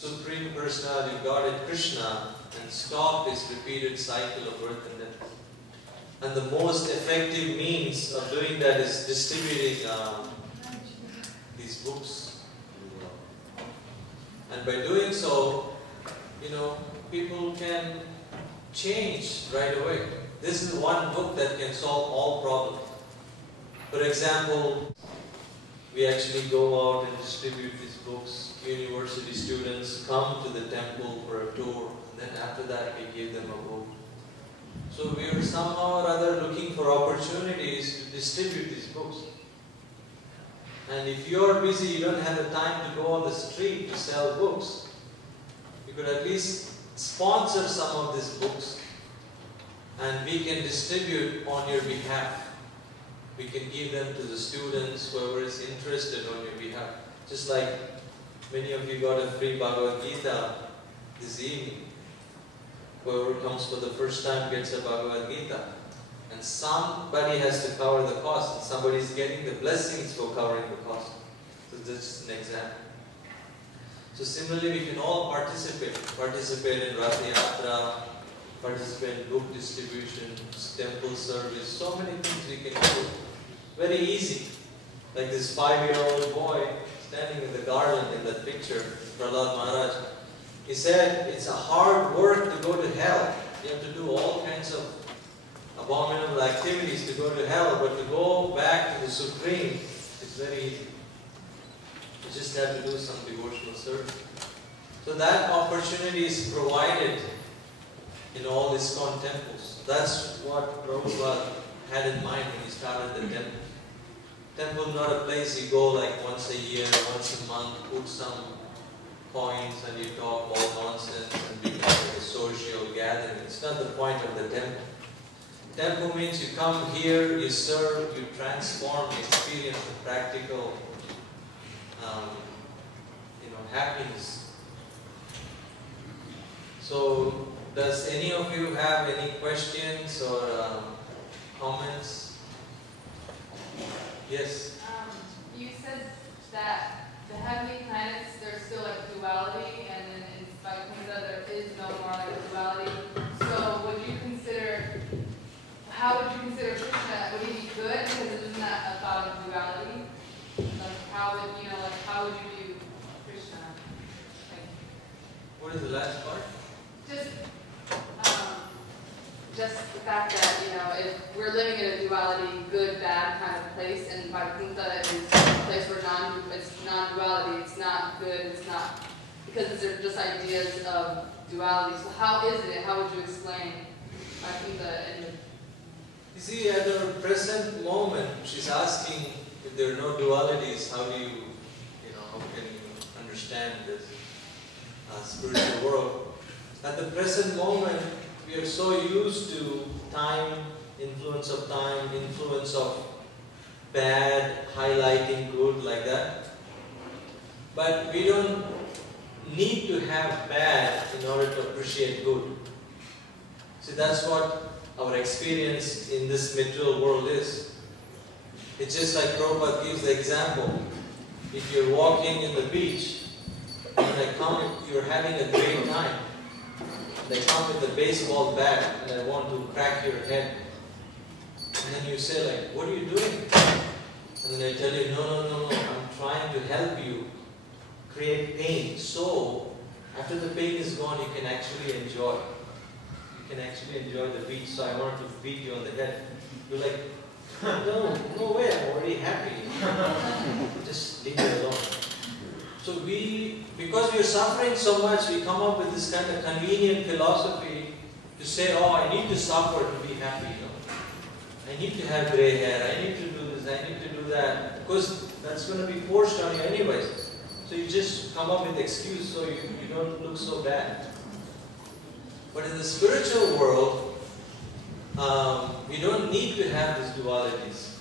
Supreme Personality of Godhead, Krishna, and stop this repeated cycle of birth and death. And the most effective means of doing that is distributing these books. And by doing so, people can change right away. This is one book that can solve all problems. For example, we actually go out and distribute these books. University students come to the temple for a tour, and then after that we give them a book. So we are somehow or other looking for opportunities to distribute these books. And if you are busy, you don't have the time to go on the street to sell books, you could at least sponsor some of these books and we can distribute on your behalf. We can give them to the students, whoever is interested on your behalf. Just like many of you got a free Bhagavad Gita this evening. Whoever comes for the first time gets a Bhagavad Gita. And somebody has to cover the cost, and somebody is getting the blessings for covering the cost. So this is an example. So similarly, we can all participate in Rath Yatra, participate in book distribution, temple service, so many things we can do. Very easy. Like this 5-year-old boy standing in the garland in that picture, Prahlad Maharaj. He said, it's a hard work to go to hell. You have to do all kinds of abominable activities to go to hell, but to go back to the Supreme is very easy. You just have to do some devotional service. So that opportunity is provided in all ISKCON temples. That's what Prabhupada had in mind when he started the temple. Temple is not a place you go like once a year, once a month, put some coins and you talk all nonsense and become like a social gathering. It's not the point of the temple. Temple means you come here, you serve, you transform, you experience the practical happiness. So, does any of you have any questions or comments? Yes? You said that the heavenly planets, there's still like duality, and then in Vaikuntha there is no more like duality. So would you consider, how would you consider Krishna? Would he be good? Because isn't that about duality? Like how would how would you view Krishna? What is the last part? Just the fact that, if we're living in a duality, good, bad kind of place, and Vaikuntha is a place where it's non-duality, it's not good, it's not, because they're just ideas of duality. So how is it, how would you explain Vaikuntha? You see, at the present moment, she's asking if there are no dualities, how do you, how can you understand this spiritual world? At the present moment, we are so used to time, influence of bad, highlighting good, like that. But we don't need to have bad in order to appreciate good. See, that's what our experience in this material world is. It's just like Prabhupada gives the example. If you're walking in the beach, and you're having a great time, they come with a baseball bat and I want to crack your head. And then you say like, what are you doing? And then I tell you, no, I'm trying to help you create pain. So, after the pain is gone, you can actually enjoy. You can actually enjoy the beach. So I want to beat you on the head. You're like, no way, I'm already happy. Just leave me alone. So because we are suffering so much, we come up with this kind of convenient philosophy to say, oh, I need to suffer to be happy. I need to have gray hair, I need to do this, I need to do that. Because that's going to be forced on you anyways. So you just come up with excuse so you don't look so bad. But in the spiritual world, we don't need to have these dualities.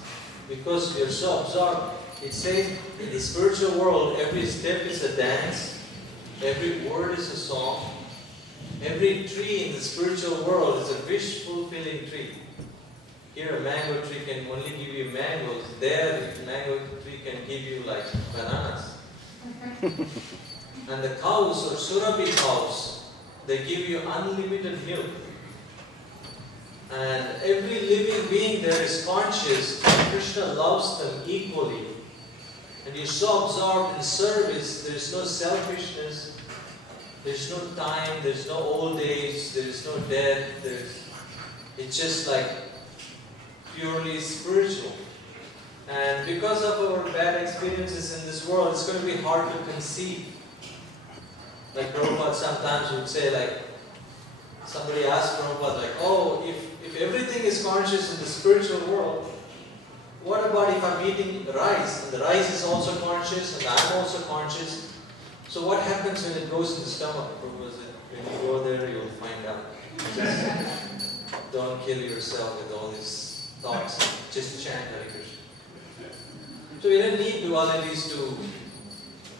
Because we are so absorbed. It says in the spiritual world, every step is a dance, every word is a song, every tree in the spiritual world is a wish-fulfilling tree. Here a mango tree can only give you mangoes, there a mango tree can give you like bananas. And the cows or Surabhi cows, they give you unlimited milk. And every living being there is conscious that Krishna loves them equally. And you're so absorbed in service, there is no selfishness, there is no time, there is no old age, there is no death, it's just like purely spiritual. And because of our bad experiences in this world, it's going to be hard to conceive. Like Prabhupada sometimes would say, like, somebody asked Prabhupada, like, oh, if everything is conscious in the spiritual world, what about if I'm eating rice, and the rice is also conscious, and I'm also conscious? So what happens when it goes in the stomach? Prabhupada said, when you go there, you'll find out. Just don't kill yourself with all these thoughts. Just chant Hare Krishna. So we don't need dualities to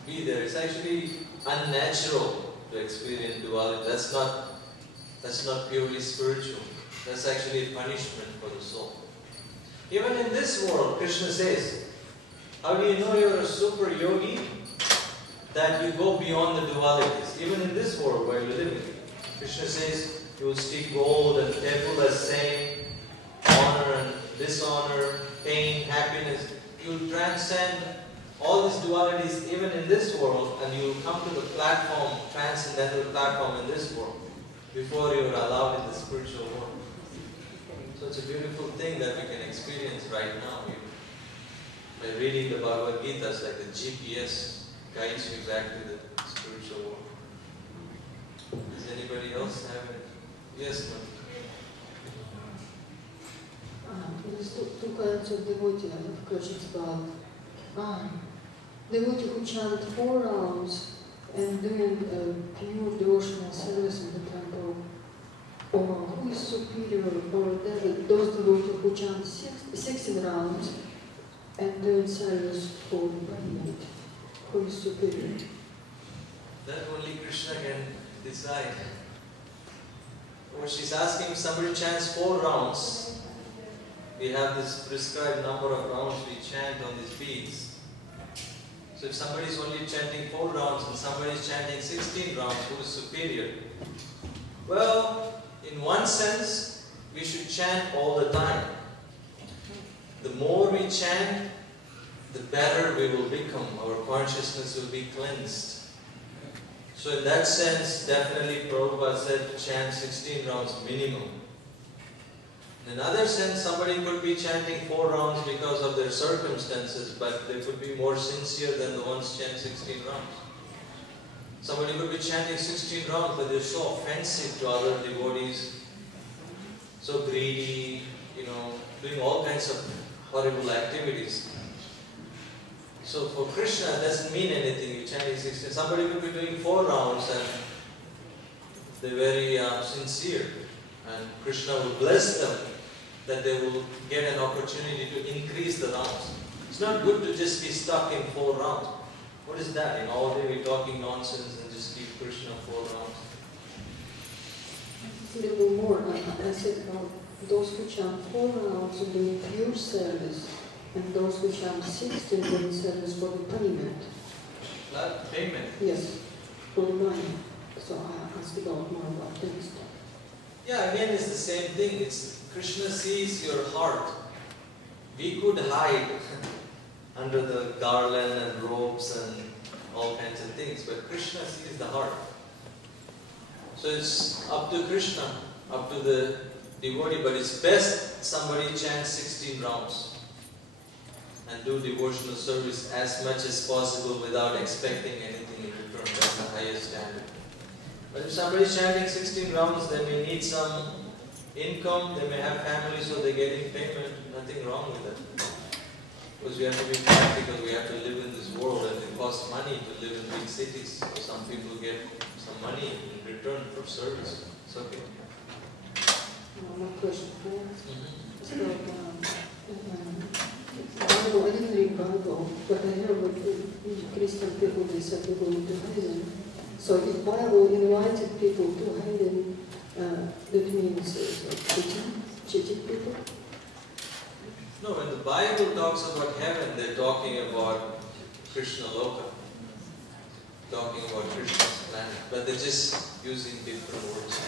be there. It's actually unnatural to experience duality. That's not purely spiritual. That's actually a punishment for the soul. Even in this world, Krishna says, how do you know you're a super yogi? That you go beyond the dualities. Even in this world where you're living, Krishna says, you will see gold and temple as saying, honor and dishonor, pain, happiness. You will transcend all these dualities even in this world, and you will come to the platform, transcendental platform in this world, before you are allowed in the spiritual world. So it's a beautiful thing that we can experience right now. By reading the Bhagavad Gita, it's like the GPS guides you back to the spiritual world. Does anybody else have it? Yes, ma'am. There's two kinds of devotee. I have questions about devotee who chant 4 rounds and doing pure devotional service in the temple, or who is superior, or those devotees who chant 16 rounds and doing service for the minute. Who is superior? That only Krishna can decide. What she's asking, if somebody chants 4 rounds, we have this prescribed number of rounds we chant on these beads. So if somebody is only chanting 4 rounds and somebody is chanting 16 rounds, who is superior? Well, in one sense, we should chant all the time. The more we chant, the better we will become. Our consciousness will be cleansed. So in that sense, definitely Prabhupada said chant 16 rounds minimum. In another sense, somebody could be chanting 4 rounds because of their circumstances, but they could be more sincere than the ones chant 16 rounds. Somebody could be chanting 16 rounds, but they're so offensive to other devotees, so greedy, doing all kinds of horrible activities. So for Krishna, it doesn't mean anything. You're chanting 16. Somebody could be doing 4 rounds and they're very sincere, and Krishna will bless them that they will get an opportunity to increase the rounds. It's not good to just be stuck in 4 rounds. What is that? All day we're talking nonsense and just keep Krishna 4 rounds. A little more. I said about those who chant 4 rounds and doing pure service, and those who chant 16 doing service for the payment. That payment? Yes, for the money. So I asked about more about this. Yeah, again, it's the same thing. Krishna sees your heart. We could hide under the garland and ropes and all kinds of things, but Krishna sees the heart. So it's up to Krishna, up to the devotee, but it's best somebody chants 16 rounds and do devotional service as much as possible without expecting anything in return. That's the highest standard. But if somebody is chanting 16 rounds, they may need some income, they may have family, so they're getting payment. Nothing wrong with that. Because we have to be practical, we have to live in this world, and it costs money to live in big cities. So some people get some money in return for service. It's okay. One question. Bible, I didn't read Bible, but I heard what Christian people, they said they're going to heaven. So if Bible invited people to heaven, that means cheating people? No, when the Bible talks about heaven, they're talking about Krishna Loka. talking about Krishna's planet, but they're just using different words.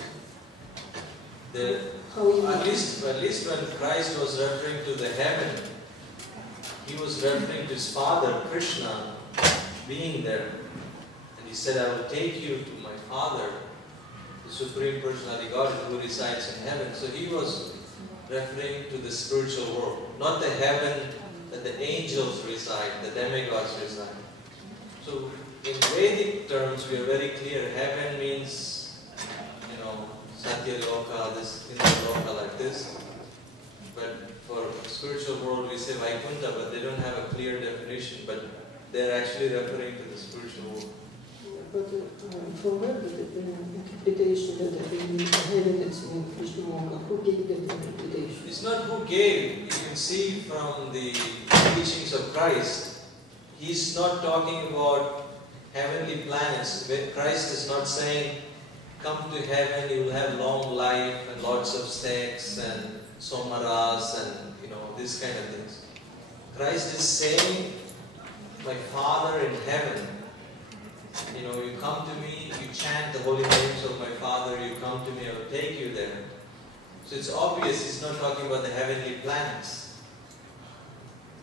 At least when Christ was referring to the heaven, he was referring to his father, Krishna, being there. And he said, I will take you to my father, the Supreme Personality God who resides in heaven. So he was referring to the spiritual world, not the heaven that the angels reside, the demigods reside. So in Vedic terms, we are very clear. Heaven means, Satya Loka, this Loka like this. But for spiritual world, we say Vaikuntha, but they don't have a clear definition. But they're actually referring to the spiritual world. But from where the interpretation that heaven is in Krishna Loka, who gave that interpretation? It's not who gave. You can see from the teachings of Christ, he's not talking about heavenly planets. Christ is not saying, come to heaven, you will have long life and lots of sex and somaras and this kind of things. Christ is saying, my Father in heaven, you come to me, you chant the holy names of my Father, you come to me, I will take you there. So it's obvious he's not talking about the heavenly planets.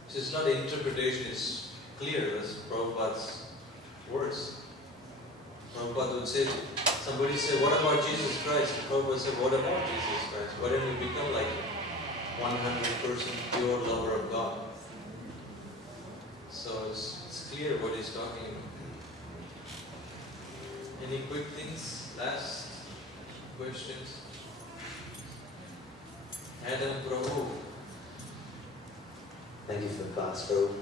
So it's not interpretation, it's clear as Prabhupada's words. Prabhupada would say, somebody say, what about Jesus Christ? And Prabhupada said, what about Jesus Christ? Why don't you become like him? 100% pure lover of God. So it's clear what he's talking about. Any quick things? Last questions? Adam Prabhu. Thank you for the class, Prabhu.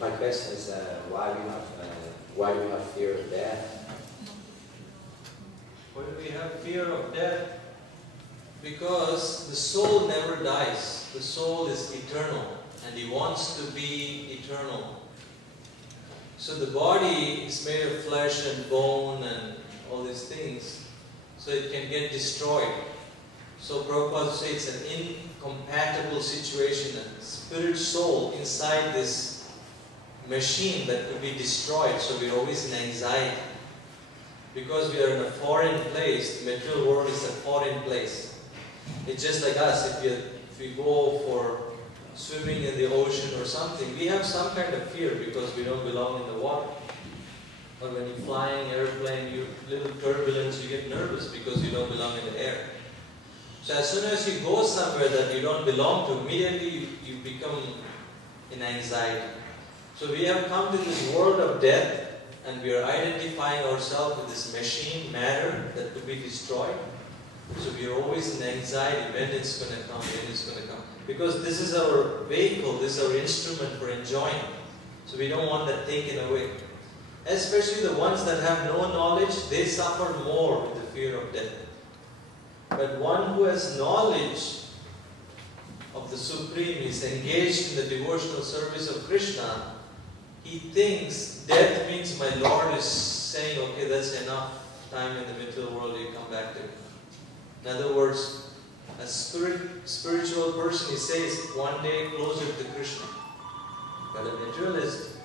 My question is, why do we have fear of death? Why do we have fear of death? Because the soul never dies. The soul is eternal, and he wants to be eternal. So the body is made of flesh and bone and all these things, so it can get destroyed. So Prabhupada says it's an incompatible situation, a spirit soul inside this machine that could be destroyed, so we're always in anxiety. Because we are in a foreign place, the material world is a foreign place. It's just like us, if we go for swimming in the ocean or something, we have some kind of fear because we don't belong in the water. Or when you're flying airplane, you little turbulence, you get nervous because you don't belong in the air. So as soon as you go somewhere that you don't belong to, immediately you become in anxiety. So we have come to this world of death, and we are identifying ourselves with this machine, matter, that could be destroyed. So we are always in anxiety, when it's going to come, when it's going to come. Because this is our vehicle, this is our instrument for enjoying. So we don't want that taken away. Especially the ones that have no knowledge, they suffer more with the fear of death. But one who has knowledge of the Supreme, is engaged in the devotional service of Krishna, he thinks death means my Lord is saying, okay, that's enough time in the material world, you come back to me. In other words, a spiritual person, he says, one day closer to Krishna. But a materialist,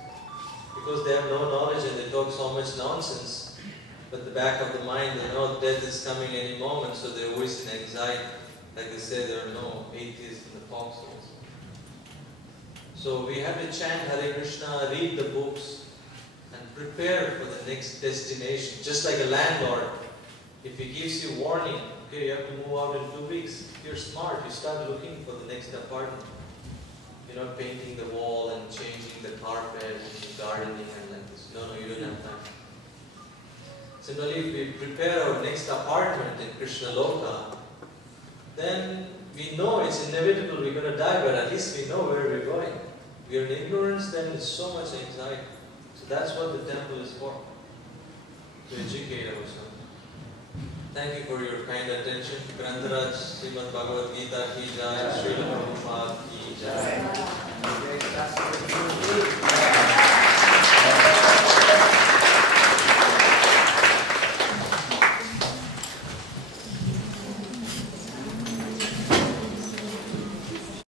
because they have no knowledge and they talk so much nonsense, but the back of the mind, they know death is coming any moment, so they're always in anxiety. Like they say, there are no atheists in the foxholes. So we have to chant Hare Krishna, read the books, and prepare for the next destination. Just like a landlord, if he gives you warning, okay, you have to move out in 2 weeks. If you're smart, you start looking for the next apartment. You're not painting the wall and changing the carpet and gardening and like this. No, you don't have time. Similarly, if we prepare our next apartment in Krishna Loka, then we know it's inevitable we're going to die, but at least we know where we're going. We are in ignorance, then there's so much anxiety. So that's what the temple is for, to educate ourselves. Thank you for your kind attention. Grantaraj Srimad Bhagavad Gita ki jai, Srila Prabhupada ki jai.